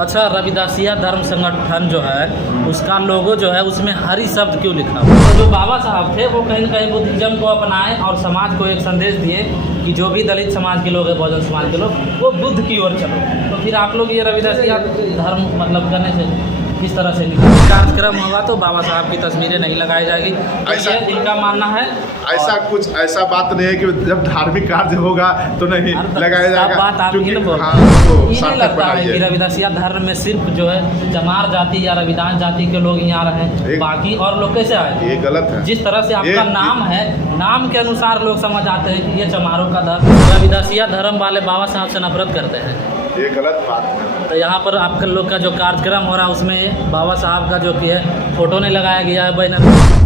अच्छा, रविदासिया धर्म संगठन जो है उसका लोगो जो है उसमें हरि शब्द क्यों लिखा हुआ? तो जो बाबा साहब थे वो कहीं न कहीं बुद्धिज्म को अपनाए और समाज को एक संदेश दिए कि जो भी दलित समाज के लोग हैं, बहुजन समाज के लोग, वो बुद्ध की ओर चलो। तो फिर आप लोग ये रविदासिया धर्म मतलब करने से किस तरह से कार्यक्रम होगा तो बाबा साहब की तस्वीरें नहीं लगाई जाएगी, ऐसा इनका मानना है। ऐसा बात नहीं है कि जब धार्मिक कार्य होगा तो नहीं लगाया जाएगा। बात आप ये नहीं लगता है कि रविदासिया धर्म में सिर्फ जो है चमार जाति या रविदास जाति के लोग यहाँ रहे, बाकी और लोग कैसे आए? ये गलत है। जिस तरह से आपका नाम है, नाम के अनुसार लोग समझ आते हैं कि ये चमारों का धर्म। रविदासिया धर्म वाले बाबा साहब से नफरत करते हैं, ये गलत बात है। तो यहाँ पर आपके लोग का जो कार्यक्रम हो रहा है उसमें बाबा साहब का जो कि है फोटो नहीं लगाया गया है बैनर।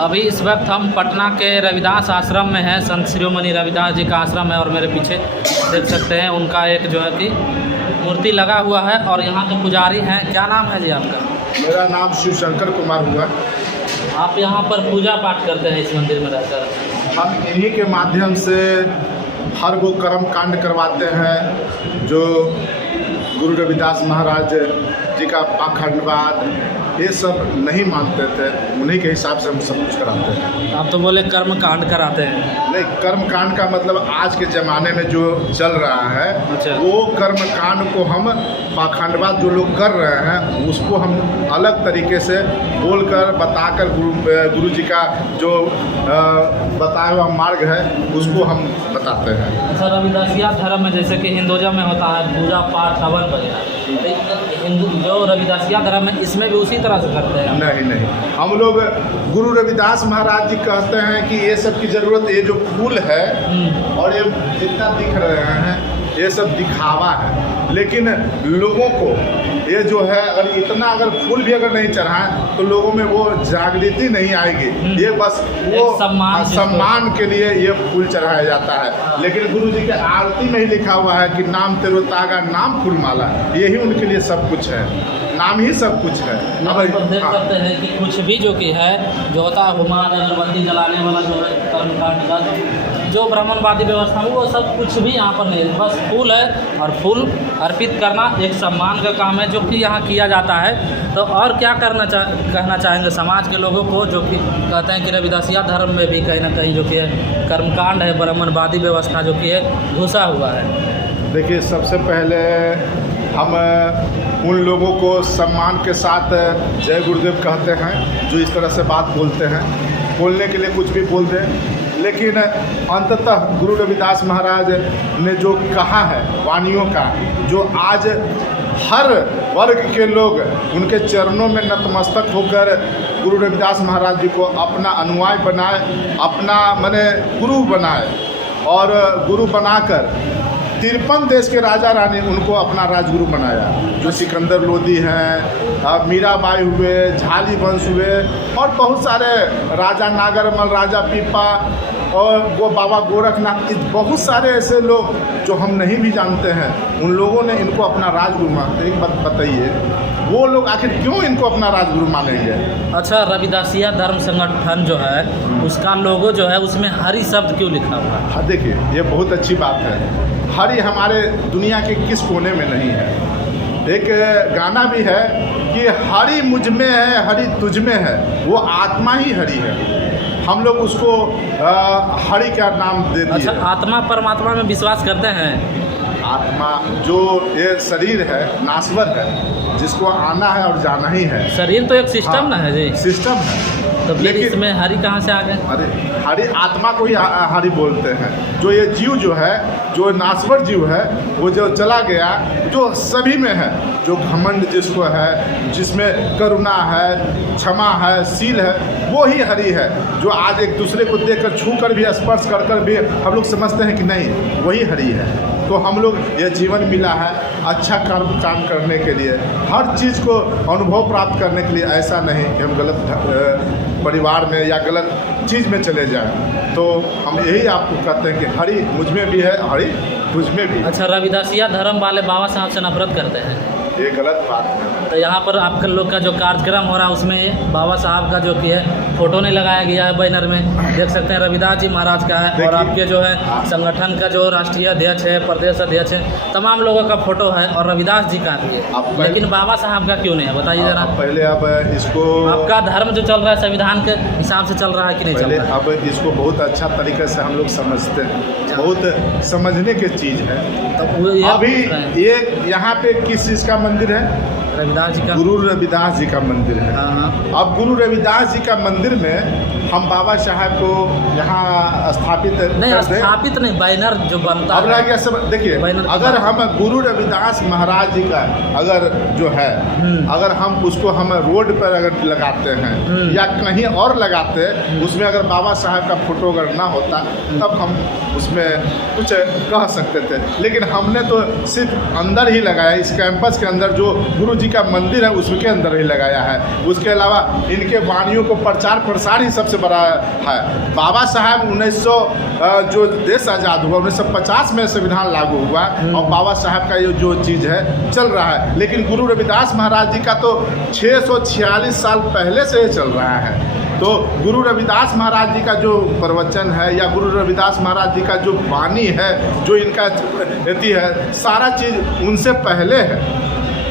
अभी इस वक्त हम पटना के रविदास आश्रम में हैं। संत शिरोमणि रविदास जी का आश्रम है और मेरे पीछे देख सकते हैं उनका एक जो है कि मूर्ति लगा हुआ है और यहाँ के पुजारी हैं। क्या नाम है जी आपका? मेरा नाम शिव शंकर कुमार हुआ। आप यहाँ पर पूजा पाठ करते हैं इस मंदिर में रहकर? हम इन्हीं के माध्यम से हर वो कर्म कांड करवाते हैं जो गुरु रविदास महाराज जी का पाखंडवाद ये सब नहीं मानते थे, उन्हीं के हिसाब से हम सब कुछ कराते हैं। आप तो बोले कर्म कांड कराते हैं। नहीं, कर्म कांड का मतलब आज के ज़माने में जो चल रहा है, अच्छा। वो कर्म कांड को हम पाखंडवाद जो लोग कर रहे हैं उसको हम अलग तरीके से बोलकर बताकर गुरु जी का जो बताया हुआ मार्ग है उसको हम बताते हैं। अच्छा, रविदासिया धर्म में जैसे कि हिंदुज़म में होता है पूजा पाठ हवन वगैरह, हिंदू जो रविदासिया धर्म है इसमें भी उसी तरह से करते हैं? नहीं, हम लोग गुरु रविदास महाराज जी कहते हैं कि ये सब की ज़रूरत, ये जो फूल है और ये जितना दिख रहे हैं ये सब दिखावा है, लेकिन लोगों को ये जो है अगर फूल भी अगर नहीं चढ़ाएं तो लोगों में वो जागृति नहीं आएगी। ये बस वो सम्मान के लिए ये फूल चढ़ाया जाता है, लेकिन गुरु जी के आरती में ही लिखा हुआ है कि नाम तेरो तागा नाम फूल माला, यही उनके लिए सब कुछ है, नाम ही सब कुछ है। देख सकते हैं कि कुछ भी जो कि है जो होता है होमान अगरबत्ती जलाने वाला जो है कर्मकांड का जो ब्राह्मणवादी व्यवस्था है वो सब कुछ भी यहाँ पर नहीं है, बस फूल है और फूल अर्पित करना एक सम्मान का काम है जो कि यहाँ किया जाता है। तो और क्या कहना चाहेंगे समाज के लोगों को जो कि कहते हैं कि रविदासिया धर्म में भी कहीं ना कहीं जो कि है कर्मकांड है, ब्राह्मणवादी व्यवस्था जो कि है घुसा हुआ है? देखिए, सबसे पहले हम उन लोगों को सम्मान के साथ जय गुरुदेव कहते हैं जो इस तरह से बात बोलते हैं, बोलने के लिए कुछ भी बोल दें, लेकिन अंततः गुरु रविदास महाराज ने जो कहा है वाणियों का, जो आज हर वर्ग के लोग उनके चरणों में नतमस्तक होकर गुरु रविदास महाराज जी को अपना अनुयायी बनाए, अपना माने गुरु बनाए और गुरु बनाकर 53 देश के राजा रानी उनको अपना राजगुरु बनाया। जो सिकंदर लोदी हैं, मीराबाई हुए, झाली वंश हुए और बहुत सारे राजा नागरमल, राजा पीपा और वो बाबा गोरखनाथ, बहुत सारे ऐसे लोग जो हम नहीं भी जानते हैं, उन लोगों ने इनको अपना राजगुरु मानते। एक बात बताइए, वो लोग आखिर क्यों इनको अपना राजगुरु मानेंगे? अच्छा, रविदासिया धर्म संगठन जो है उसका लोगो जो है उसमें हरि शब्द क्यों लिखा हुआ है? हाँ, देखिए ये बहुत अच्छी बात है। हरि हमारे दुनिया के किस कोने में नहीं है। एक गाना भी है कि हरि मुझ में है, हरि तुझ में है, वो आत्मा ही हरि है। हम लोग उसको हरि का नाम दे दिए। अच्छा, आत्मा परमात्मा में विश्वास करते हैं? आत्मा जो ये शरीर है नाश्वर है, जिसको आना है और जाना ही है। शरीर तो एक सिस्टम ना है जी? सिस्टम है, तो लेकिन इसमें हरि कहाँ से आ गए? अरे हरि आत्मा को ही हरि बोलते हैं। जो ये जीव जो है, जो नाश्वर जीव है, वो जो चला गया, जो सभी में है, जो घमंड जिसको है, जिसमें करुणा है, क्षमा है, शील है, वो ही हरि है। जो आज एक दूसरे को देखकर, छू कर भी, स्पर्श कर कर भी हम लोग समझते हैं कि नहीं, वही हरि है। तो हम लोग ये जीवन मिला है अच्छा काम करने के लिए, हर चीज़ को अनुभव प्राप्त करने के लिए, ऐसा नहीं कि हम गलत परिवार में या गलत चीज़ में चले जाएं। तो हम यही आपको कहते हैं कि हरि मुझ में भी है, हरि तुझ में भी। अच्छा, रविदासिया धर्म वाले बाबा साहब से नफरत करते हैं, ये गलत बात है। तो यहाँ पर आपके लोग का जो कार्यक्रम हो रहा है उसमें बाबा साहब का जो कि है फोटो नहीं लगाया गया है बैनर में। देख सकते हैं रविदास जी महाराज का है और आपके जो है संगठन का जो राष्ट्रीय अध्यक्ष है, प्रदेश अध्यक्ष है, तमाम लोगों का फोटो है और रविदास जी का भी है, लेकिन बाबा साहब का क्यों नहीं है, बताइए जरा। पहले अब इसको आपका धर्म जो चल रहा है संविधान के हिसाब से चल रहा है कि नहीं चल पहले रहा है? अब इसको बहुत अच्छा तरीके से हम लोग समझते हैं, बहुत समझने की चीज़ है। तो वो ये अभी पूछ रहे हैं। ये यहाँ पे किस चीज़ का मंदिर है? रविदास जी का। गुरु रविदास जी का मंदिर है। हाँ। अब गुरु रविदास जी का मंदिर में हम बाबा साहब को यहाँ स्थापित नहीं, कर दें। स्थापित नहीं, बैनर जो बनता अब है। क्या सब देखिए, बैनर- अगर हम गुरु रविदास महाराज जी का अगर जो है अगर हम उसको हम रोड पर अगर लगाते हैं या कहीं और लगाते हैं, उसमें अगर बाबा साहब का फोटो अगर ना होता तब हम उसमें कुछ कह सकते थे, लेकिन हमने तो सिर्फ अंदर ही लगाया, इस कैंपस के अंदर जो गुरु जी का मंदिर है उसके अंदर ही लगाया है। उसके अलावा इनके वाणियों को प्रचार प्रसार ही सबसे बड़ा है। बाबा साहब 1900 जो देश आज़ाद हुआ 1950 में संविधान लागू हुआ और बाबा साहब का ये जो चीज़ है चल रहा है, लेकिन गुरु रविदास महाराज जी का तो 646 साल पहले से चल रहा है। तो गुरु रविदास महाराज जी का जो प्रवचन है या गुरु रविदास महाराज जी का जो वाणी है, जो इनका अथी है, सारा चीज़ उनसे पहले है।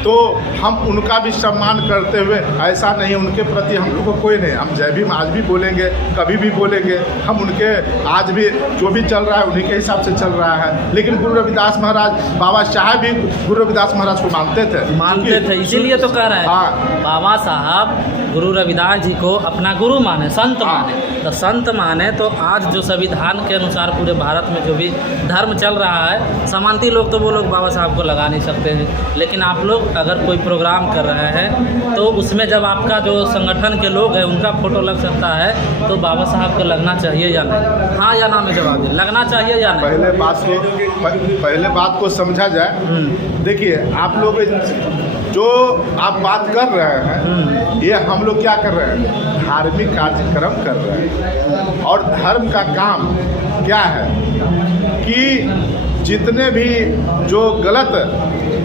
तो हम उनका भी सम्मान करते हुए, ऐसा नहीं उनके प्रति हम लोग को कोई नहीं, हम जय भीम आज भी बोलेंगे, कभी भी बोलेंगे, हम उनके आज भी जो भी चल रहा है उन्हीं के हिसाब से चल रहा है। लेकिन गुरु रविदास महाराज, बाबा साहब भी गुरु रविदास महाराज को मानते थे, इसीलिए तो कह रहे हैं। हाँ। बाबा साहब गुरु रविदास जी को अपना गुरु माने, संत माने। तो संत माने तो आज जो संविधान के अनुसार पूरे भारत में जो भी धर्म चल रहा है, समांती लोग तो वो लोग बाबा साहब को लगा नहीं सकते हैं, लेकिन आप लोग अगर कोई प्रोग्राम कर रहे हैं तो उसमें जब आपका जो संगठन के लोग हैं उनका फोटो लग सकता है, तो बाबा साहब को लगना चाहिए या नहीं? हाँ या ना में जवाब दें, लगना चाहिए या नहीं? पहले बात को समझा जाए। देखिए, आप लोग जो आप बात कर रहे हैं, ये हम लोग क्या कर रहे हैं? धार्मिक कार्यक्रम कर रहे हैं। और धर्म का काम क्या है कि जितने भी जो गलत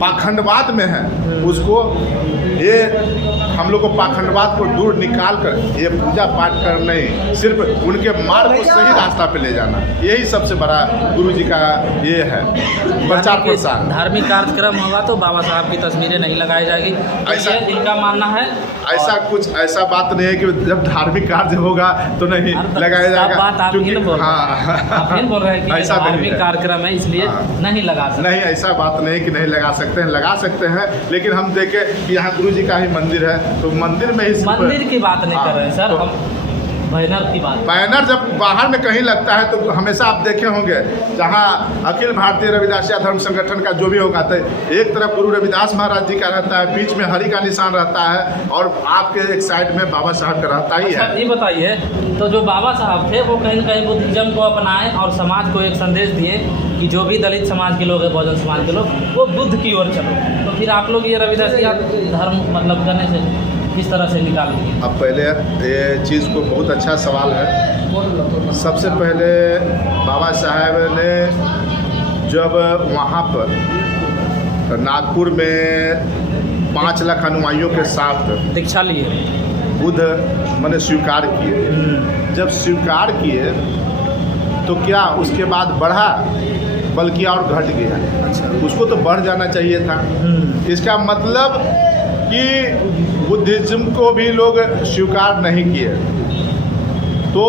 पाखंडवाद में है उसको, ये हम लोग को पाखंडवाद को दूर निकाल कर ये पूजा पाठ कर नहीं, सिर्फ उनके मार्ग को सही रास्ता पे ले जाना, यही सबसे बड़ा गुरु जी का ये है प्रचार प्रसार। धार्मिक कार्यक्रम होगा तो बाबा साहब की तस्वीरें नहीं लगाई जाएगी, ऐसा इनका मानना है। ऐसा बात नहीं है कि जब धार्मिक कार्य होगा तो नहीं लगाया जाएगा। बात आप ही बोल रहे हैं, आप ही बोल रहे हैं कि धार्मिक कार्यक्रम है इसलिए नहीं लगा सकते। नहीं, ऐसा बात नहीं कि नहीं लगा सकते हैं, लगा सकते हैं, लेकिन हम देखें कि यहाँ गुरु जी का ही मंदिर है तो मंदिर में ही मंदिर की बात नहीं कर रहे हैं सर, हम बैनर की बात। बैनर जब बाहर में कहीं लगता है तो हमेशा आप देखे होंगे जहाँ अखिल भारतीय रविदासिया धर्म संगठन का जो भी होगा, तो एक तरफ गुरु रविदास महाराज जी का रहता है, बीच में हरि का निशान रहता है और आपके एक साइड में बाबा साहब का रहता ही है। ये बताइए, तो जो बाबा साहब थे वो कहीं न कहीं बुद्धिज्म को अपनाए और समाज को एक संदेश दिए कि जो भी दलित समाज के लोग हैं, बहुजन समाज के लोग, वो बुद्ध की ओर चलो। तो फिर आप लोग ये रविदासिया धर्म मतलब करने से किस तरह से निकालेंगे? अब पहले ये चीज़ को बहुत अच्छा सवाल है। सबसे पहले बाबा साहब ने जब वहाँ पर नागपुर में 5 लाख अनुयायियों के साथ दीक्षा लिए, बुद्ध मैंने स्वीकार किए, जब स्वीकार किए तो क्या उसके बाद बढ़ा, बल्कि और घट गया। अच्छा, उसको तो बढ़ जाना चाहिए था। इसका मतलब कि बुद्धिज्म को भी लोग स्वीकार नहीं किए, तो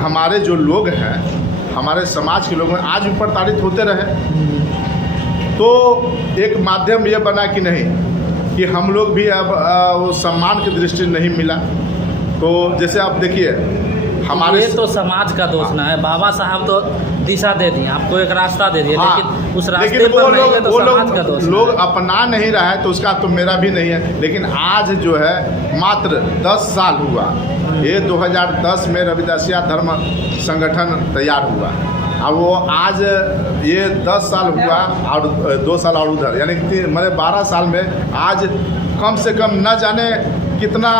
हमारे जो लोग हैं, हमारे समाज के लोग आज भी प्रताड़ित होते रहे। तो एक माध्यम ये बना कि नहीं कि हम लोग भी अब वो सम्मान की दृष्टि नहीं मिला। तो जैसे आप देखिए हमारे, ये तो समाज का दोष ना है, बाबा साहब तो दिशा दे दी, आपको एक रास्ता दे दिया, लेकिन उस रास्ते पर नहीं है तो समाज का दोष। लोग अपना नहीं रहा है तो उसका तो मेरा भी नहीं है। लेकिन आज जो है मात्र 10 साल हुआ, ये 2010 में रविदासिया धर्म संगठन तैयार हुआ। अब वो आज ये 10 साल हुआ और 2 साल और उधर, यानी कि मैंने 12 साल में आज कम से कम न जाने कितना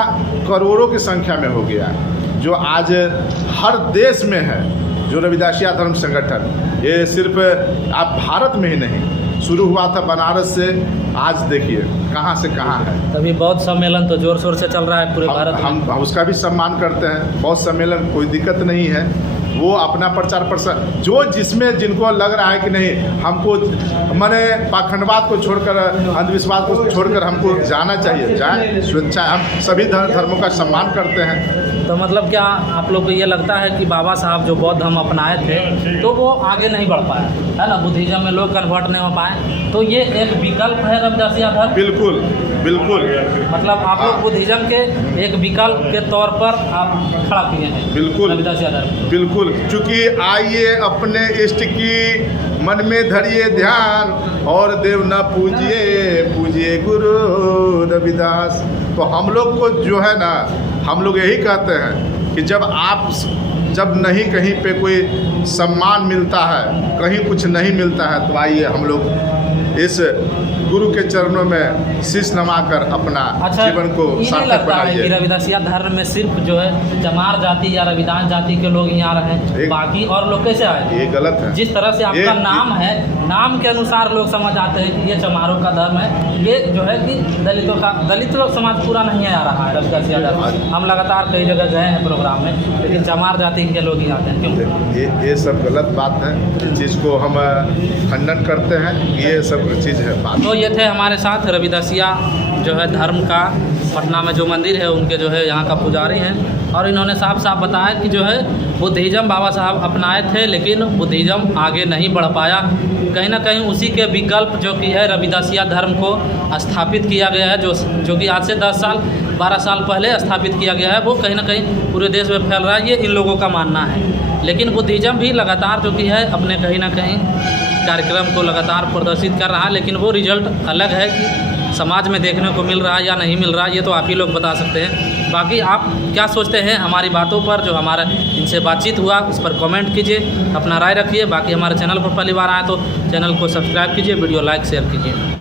करोड़ों की संख्या में हो गया, जो आज हर देश में है जो रविदासिया धर्म संगठन। ये सिर्फ आप भारत में ही नहीं, शुरू हुआ था बनारस से, आज देखिए कहाँ से कहाँ है। तभी बौद्ध सम्मेलन तो जोर शोर से चल रहा है पूरे भारत में। हम उसका भी सम्मान करते हैं, बौद्ध सम्मेलन कोई दिक्कत नहीं है, वो अपना प्रचार प्रसार जो जिसमें जिनको लग रहा है कि नहीं हमको माने पाखंडवाद को छोड़कर, अंधविश्वास को छोड़कर हमको जाना चाहिए, जाए स्वेच्छा। हम सभी धर्मों का सम्मान करते हैं। तो मतलब क्या आप लोग को ये लगता है कि बाबा साहब जो बौद्ध हम अपनाए थे तो वो आगे नहीं बढ़ पाया है ना, बुद्धिज्म में लोग कन्वर्ट नहीं हो पाए, तो ये एक विकल्प है रविदासिया धर्म? बिल्कुल बिल्कुल, मतलब आप लोग बुद्धिज्म के एक विकल्प के तौर पर आप खड़ा किए हैं बिल्कुल रविदासिया धर्म? बिल्कुल, क्योंकि आइए अपने इष्ट की मन में धरिए ध्यान और देव न पूजिए, पूजिए गुरु रविदास। तो हम लोग को जो है ना, हम लोग यही कहते हैं कि जब नहीं कहीं पे कोई सम्मान मिलता है, कहीं कुछ नहीं मिलता है, तो आइए हम लोग इस गुरु के चरणों में शीश नमाकर अपना जीवन को सार्थक बनाइए। रविदासिया धर्म में सिर्फ जो है चमार जाति या रविदास जाति के लोग ही आ रहे हैं, बाकी और लोग कैसे आए? ये गलत है। जिस तरह से आपका नाम है, नाम के अनुसार लोग समझ आते हैं कि ये चमारों का धर्म है, ये जो है कि दलित लोग समाज पूरा नहीं आ रहा है रविदासिया धर्म। हम लगातार कई जगह गए हैं प्रोग्राम में, लेकिन चमार जाति के लोग ही आते हैं, क्यों? ये सब गलत बात है, इस चीज़ को हम खंडन करते हैं, ये सब चीज़ है बात। तो ये थे हमारे साथ रविदासिया जो है धर्म का पटना में जो मंदिर है उनके जो है यहाँ का पुजारी हैं, और इन्होंने साफ साफ बताया कि जो है बुद्धिज़्म बाबा साहब अपनाए थे, लेकिन बुद्धिज़्म आगे नहीं बढ़ पाया। कहीं ना कहीं उसी के विकल्प जो कि है रविदासिया धर्म को स्थापित किया गया है, जो कि आज से 10 साल 12 साल पहले स्थापित किया गया है, वो कहीं ना कहीं पूरे देश में फैल रहा है, ये इन लोगों का मानना है। लेकिन बुद्धिज़्म भी लगातार जो कि है अपने कहीं ना कहीं कार्यक्रम को लगातार प्रदर्शित कर रहा है, लेकिन वो रिजल्ट अलग है कि समाज में देखने को मिल रहा है या नहीं मिल रहा है, ये तो आप ही लोग बता सकते हैं। बाकी आप क्या सोचते हैं हमारी बातों पर, जो हमारा इनसे बातचीत हुआ उस पर कमेंट कीजिए, अपना राय रखिए। बाकी हमारे चैनल पर पहली बार आए तो चैनल को सब्सक्राइब कीजिए, वीडियो लाइक शेयर कीजिए।